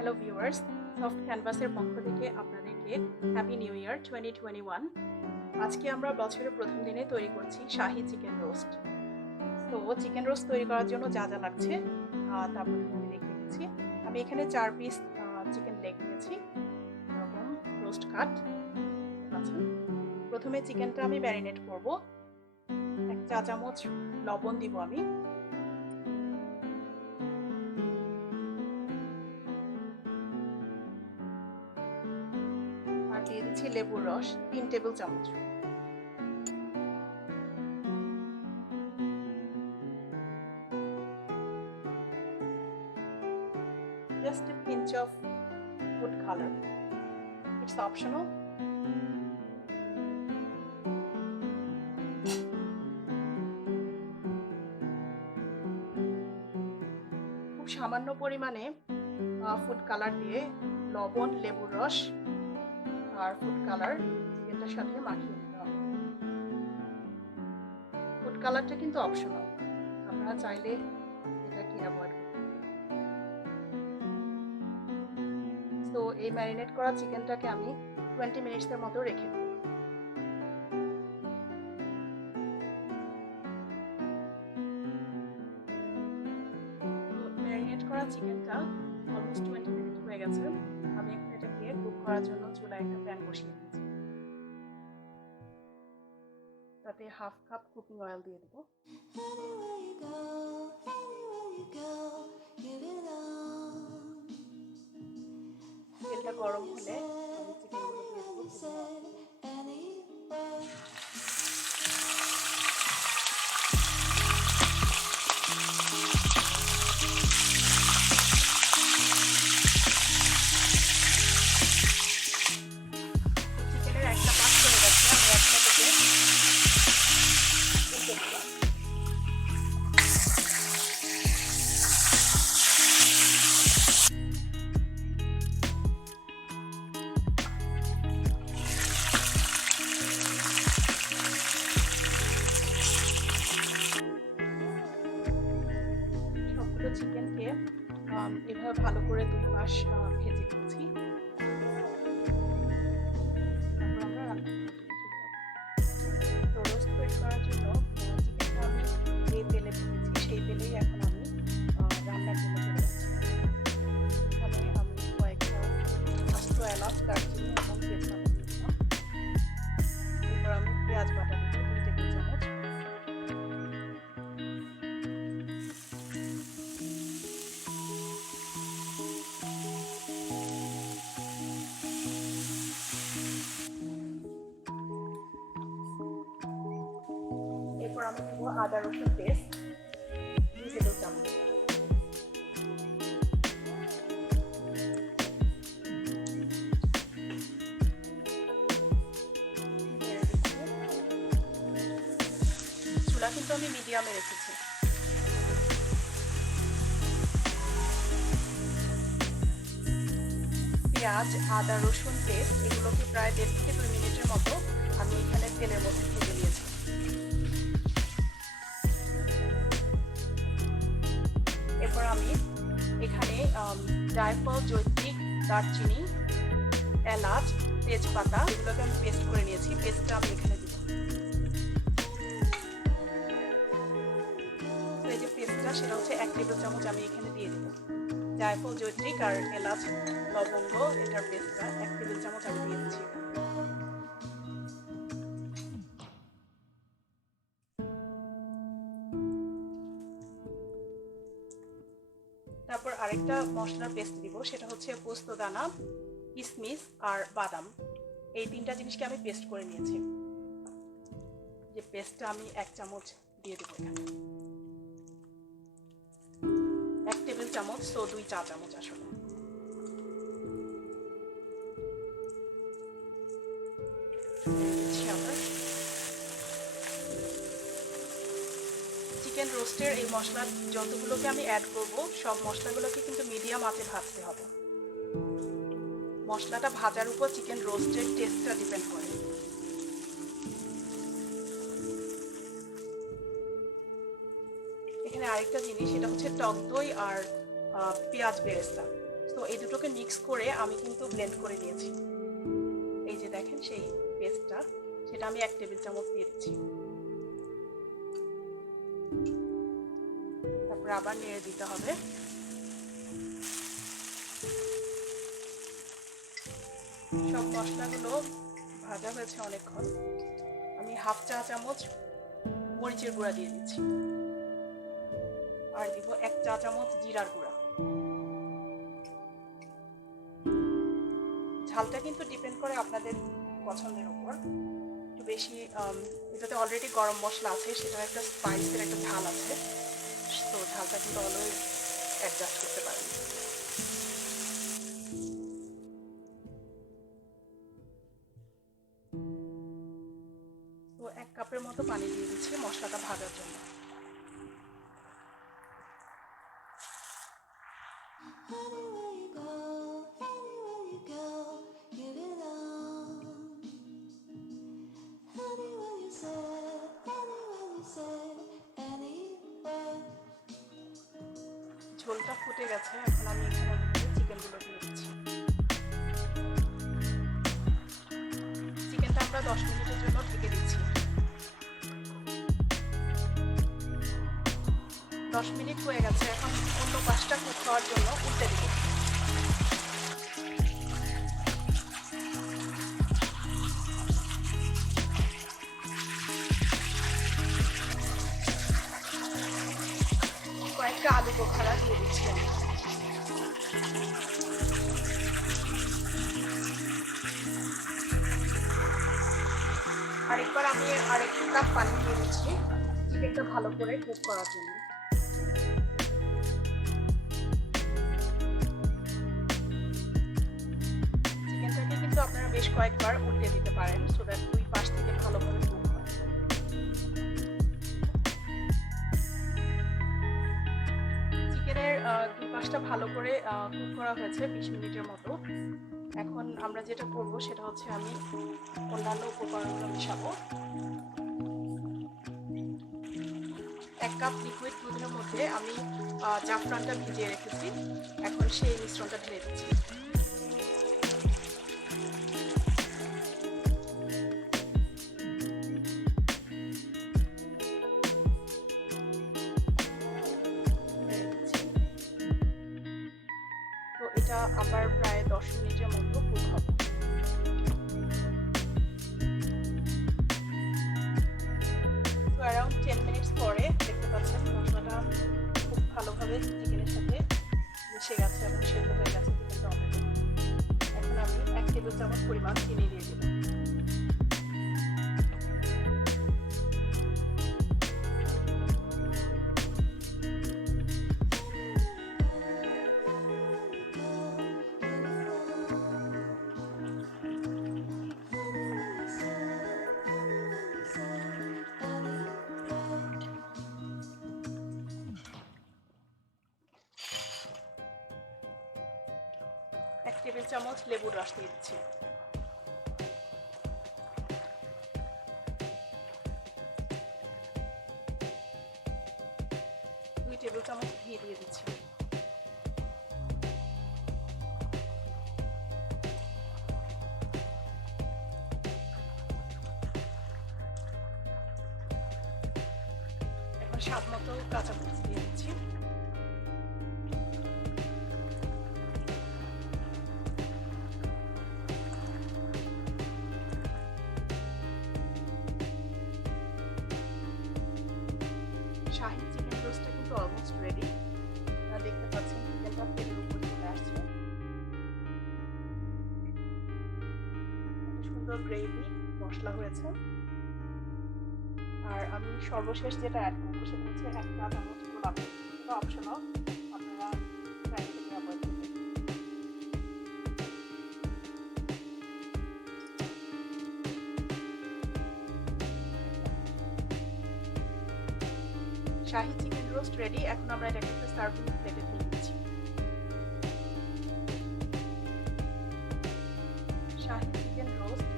Hello viewers, soft ক্যানভাসের পক্ষ থেকে আপনাদেরকে হ্যাপি নিউ ইয়ার 2021। আজকে আমরা বছরের প্রথম দিনে তৈরি করছি শাহি চিকেন রোস্ট। তো চিকেন রোস্ট তৈরি করার জন্য যা যা লাগছে তা প্রথমে আমি দেখিয়ে দিচ্ছি। আমি এখানে 4 পিস চিকেন লেগ নিয়েছি, এরকম রোস্ট কাট। আচ্ছা, প্রথমে চিকেনটা আমি ম্যারিনেট করব। 1 চা চামচ লবণ দিব আমি, আর দিয়ে দিচ্ছি লেবুর রস 3 টেবিল চামচ। Just a pinch of food color. It's optional. খুব সামান্য পরিমাণে ফুড কালার দিয়ে লবণ, লেবুর রস আর ফুড কালার চিকেনটার সাথে মাখিয়ে নিতে হবে। ফুড কালারটা কিন্তু অপশনাল, আপনারা চাইলে এটা কি অ্যাভয়েড করতে পারেন। তো এই ম্যারিনেট করা চিকেনটাকে আমি 20 মিনিটসের মতো রেখে দিই। ম্যারিনেট করা চিকেনটা অলমোস্ট 20 মিনিট হয়ে গেছে। আমি এখন এটাকে কুক করার জন্য চুলায় একটা প্যান বসিয়ে দিচ্ছি। তাতে হাফ কাপ কুকিং অয়েল দিয়ে দেবো। তেলটা গরম হলে আমি চিকেনগুলো দিয়ে দেবো। চিকেনের একটা পাশ করে গেছে, আমি একটা থেকে সবগুলো চিকেনকে এভাবে ভালো করে 2 পাশ ভেজে নিচ্ছি। তারপর আমরা রান্না তো রোস্ট করার জন্য চিকেনটা আমি যে তেলে ভেজেছি সেই তেলেই এখন আমি রান্নার জন্য চলে যাচ্ছি। এখানে আমি কয়েকটা আস্ত এলাচ, দারচিনি এবং তেজপাতা দিলাম। এরপর আমি পেঁয়াজ বাটা দিব 2 টেবিল চামচ। এরপর আমি দেবো আদা রসুন পেস্ট 2 টেবিল চামচ। চুলা কিন্তু আমি মিডিয়ামে রেখেছি। পেঁয়াজ, আদা রসুন পেস্ট এগুলোকে প্রায় 1.5 থেকে 2 মিনিটের মতো আমি এখানে তেলের মধ্যে ভেজে নিয়েছি। এরপর আমি এখানে জায়ফল, জৈত্রী, দারচিনি, এলাচ, তেজপাতা এগুলোকে আমি পেস্ট করে নিয়েছি। পেস্টটা আমি এখানে দিব। তো এই যে পেস্টটা, সেটা হচ্ছে 1 টেবিল চামচ আমি এখানে দিয়ে দেবো। জায়ফল, জৈত্রী আর এলাচ, লবঙ্গ এটার পেস্টটা 1 টেবিল চামচ আমি দিয়ে দিচ্ছি। তারপর আরেকটা মশলার পেস্ট দিব, সেটা হচ্ছে পোস্তদানা, কিশমিশ আর বাদাম। এই 3টা জিনিসকে আমি পেস্ট করে নিয়েছি। যে পেস্টটা আমি 1 চামচ দিয়ে দেবো এখানে। 1 টেবিল চামচ, তো 2 চা চামচ আসলে। চিকেন রোস্টের এই মশলা যতগুলোকে আমি অ্যাড করব, সব মশলাগুলোকে কিন্তু মিডিয়াম আঁচে ভাজতে হবে। মশলাটা ভাজার উপর চিকেন রোস্টের টেস্টটা ডিপেন্ড করে। এখানে আরেকটা জিনিস, সেটা হচ্ছে টক দই আর পেঁয়াজ বেরেস্তা। তো এই দুটোকে মিক্স করে আমি কিন্তু ব্লেন্ড করে নিয়েছি। এই যে দেখেন সেই পেস্টটা, সেটা আমি 1 টেবিল চামচ দিয়ে দিচ্ছি। তারপর আবার নেড়ে দিতে হবে। সব মশলাগুলো ভাজা হয়েছে অনেকক্ষণ। আমি 1/2 চা চামচ মরিচের গুঁড়া দিয়ে দিচ্ছি, আর দিব 1 চা চামচ জিরার গুঁড়া। ঝালটা কিন্তু ডিপেন্ড করে আপনাদের পছন্দের উপর। একটু বেশি, এটাতে অলরেডি গরম মশলা আছে, সেটার একটা স্পাইসের একটা ঝাল আছে, তো ঝালটা কিন্তু অলওয়েজ অ্যাডজাস্ট করতে পারেন। তো 1 কাপের মতো পানি দিয়ে দিচ্ছি মশলাটা ভাজার জন্য। ঝোলটা ফুটে গেছে, এখন আমি এখানে চিকেনগুলো দিয়ে দিচ্ছি। চিকেনটা আমরা 10 মিনিটের জন্য ঢেকে দিচ্ছি। 10 মিনিট হয়ে গেছে, এখন অন্য পাশটা কুক হওয়ার জন্য উল্টে দিব। কয়েকটা আলু বোখারা দিয়ে দিচ্ছি আমি। আরেকবার আমি আরেক কাপ পানি দিয়ে দিচ্ছি চিকেনটা ভালো করে কুক করার জন্য। চিকেনটাকে কিন্তু আপনারা বেশ কয়েকবার উল্টে দিতে পারেন, সো দ্যাট দুই পাশ থেকে ভালোভাবে কুক হয়। চিকেনের দুই পাশটা ভালো করে কুক করা হয়েছে 20 মিনিটের মতো। এখন আমরা যেটা করব সেটা হচ্ছে আমি অন্যান্য উপকরণগুলো মিশাবো। 1 কাপ লিকুইড দুধের মধ্যে আমি জাফরানটা ভিজিয়ে রেখেছি, এখন সেই মিশ্রণটা ঢেলে দিচ্ছি। তো এটা আবার প্রায় 10 মিনিটের মতো কুক হবে। তো অ্যারাউন্ড 10 মিনিটস পরে দেখতে পাচ্ছেন মশলাটা খুব ভালোভাবে চিকেনের সাথে মিশে গেছে এবং সেদ্ধ হয়ে গেছে চিকেনটা অলরেডি। এখন আমি 1 টেবিল চামচ পরিমাণ চিনি দিয়ে দেব। এক টেবিল চামচ লেবুর রস দিয়ে দিচ্ছি। দুই টেবিল চামচ ঘি দিয়ে দিচ্ছি। এখন স্বাদ মতো কাঁচামরিচ দিয়ে দিচ্ছি। শাহি চিকেন রোস্টটা কিন্তু অলমোস্ট রেডি। আপনারা দেখতে পাচ্ছেন চিকেনটা তেলের উপর চলে আসছে, সুন্দর গ্রেভি মশলা হয়েছে। আর আমি সর্বশেষ যেটা অ্যাড করবো সেটা হচ্ছে 1 চা চামচ গোলাপ জল। এটা অপশনাল, আপনারা চাইলে থেকে অ্যাভয়েড করবেন। শাহি চিকেন রোস্ট রেডি। এখন আমরা এটাকে একটা সার্ভিং প্লেটে দিয়ে দিচ্ছি। শাহি চিকেন রোস্ট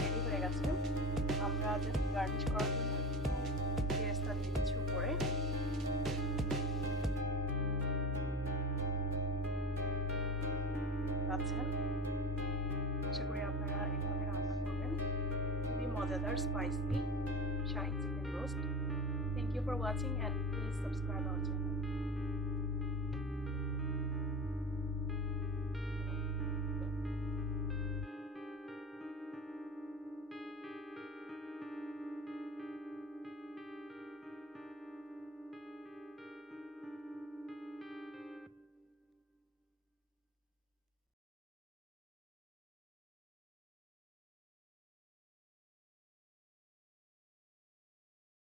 রেডি হয়ে গেছে। আমরা জাস্ট গার্নিশ করার জন্য বেরেস্তা দিয়ে দিচ্ছি উপরে। তো 1 টেবিল চামচ ঘি দিয়ে দিচ্ছি। 1 টেবিল চামচ ঘি দিয়ে দিচ্ছি। পাচ্ছেন। আশা করি আপনারা এভাবে রান্না করবেন। খুবই মজাদার spicy Shahi chicken roast. Thank you for watching and please subscribe our channel.